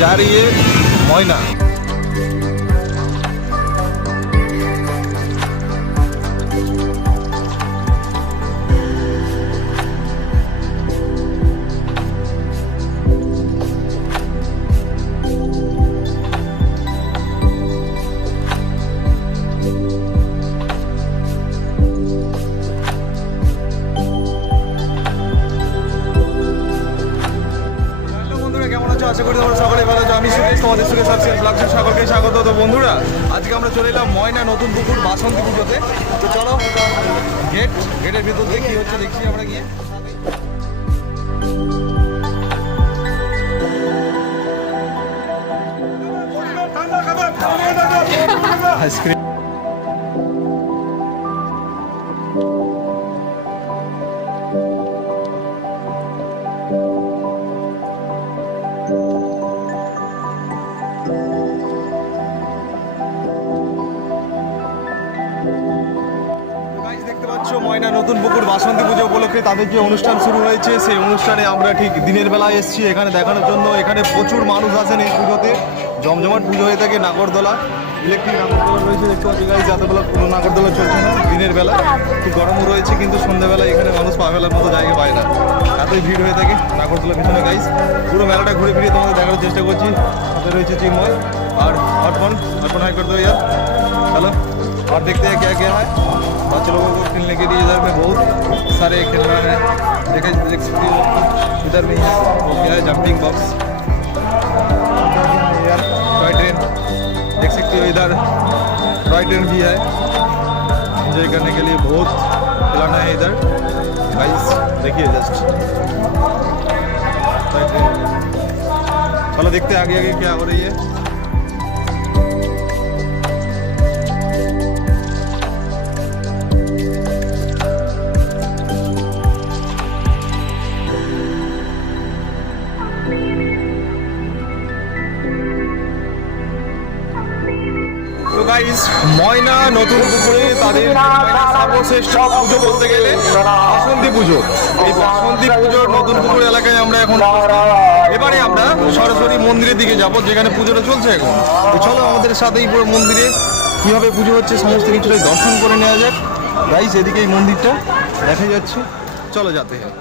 जा रही है मोयना। আশা করি তোমরা সকলে ভালো আছো। আমি সুরেশ, তোমাদের সুরেশ সাবস্ক্রাইব ব্লগে সকলকে স্বাগত। তো বন্ধুরা, আজকে আমরা চলে এলাম ময়না নতুন পুকুর বাসন্তী পুজোতে। তো চলো গেটের ভিতর দিয়ে কি হচ্ছে দেখছি আমরা গিয়ে। আইসক্রিম ময়না নতুন পুকুর বাসন্তী পুজো উপলক্ষে তাদের যে অনুষ্ঠান শুরু হয়েছে, সেই অনুষ্ঠানে আমরা ঠিক দিনের বেলায় এসেছি এখানে দেখানোর জন্য। এখানে প্রচুর মানুষ আছেন এই পুজোতে, জমজমাট পুজো হয়ে থাকে। নাগরদোলা, ইলেকট্রিক নাগরদোলা রয়েছে, দেখতে পাচ্ছি গাইজ। এতবেলা কোনো নাগরদোলা চলছে না দিনের বেলা, খুব গরমও রয়েছে, কিন্তু সন্ধ্যাবেলা এখানে মানুষ পা ফেলার মতো জায়গা পায় না, এতই ভিড় হয়ে থাকে নাগরদোলার পিছনে গাইজ। পুরো মেলাটা ঘুরে ফিরে তোমাদের দেখানোর চেষ্টা করছি। সাথে রয়েছে চিন্ময় আর अर्पण हाई कर दो यार। चलो और देखते हैं क्या क्या है। बच्चे लोगों को खेलने के लिए इधर में बहुत सारे खिलौने हैं, देख सकते हो। इधर में वो क्या है, जंपिंग बॉक्स यार, टॉय ट्रेन देख सकते हो। इधर टॉय ट्रेन भी है, एंजॉय करने के लिए बहुत खिलौना है इधर गाइस। देखिए जस्ट टॉय ट्रेन। चलो देखते हैं आगे आगे क्या हो रही है। ময়না নতুন পুকুরে তাদের সর্বশ্রেষ্ঠ পুজো বলতে গেলে বাসন্তী পুজো। এই বাসন্তী পুজোর নতুন পুকুর এলাকায় আমরা এখন, এবারে আমরা সরাসরি মন্দিরের দিকে যাব, যেখানে পুজোটা চলছে এখন। তো চলো আমাদের সাথেই পুরো মন্দিরে কীভাবে পুজো হচ্ছে সমস্ত কিছুটাই দর্শন করে নেওয়া যাক গাইস। এদিকে এই মন্দিরটা দেখা যাচ্ছে, চলো যাতে হয়।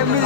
এমনি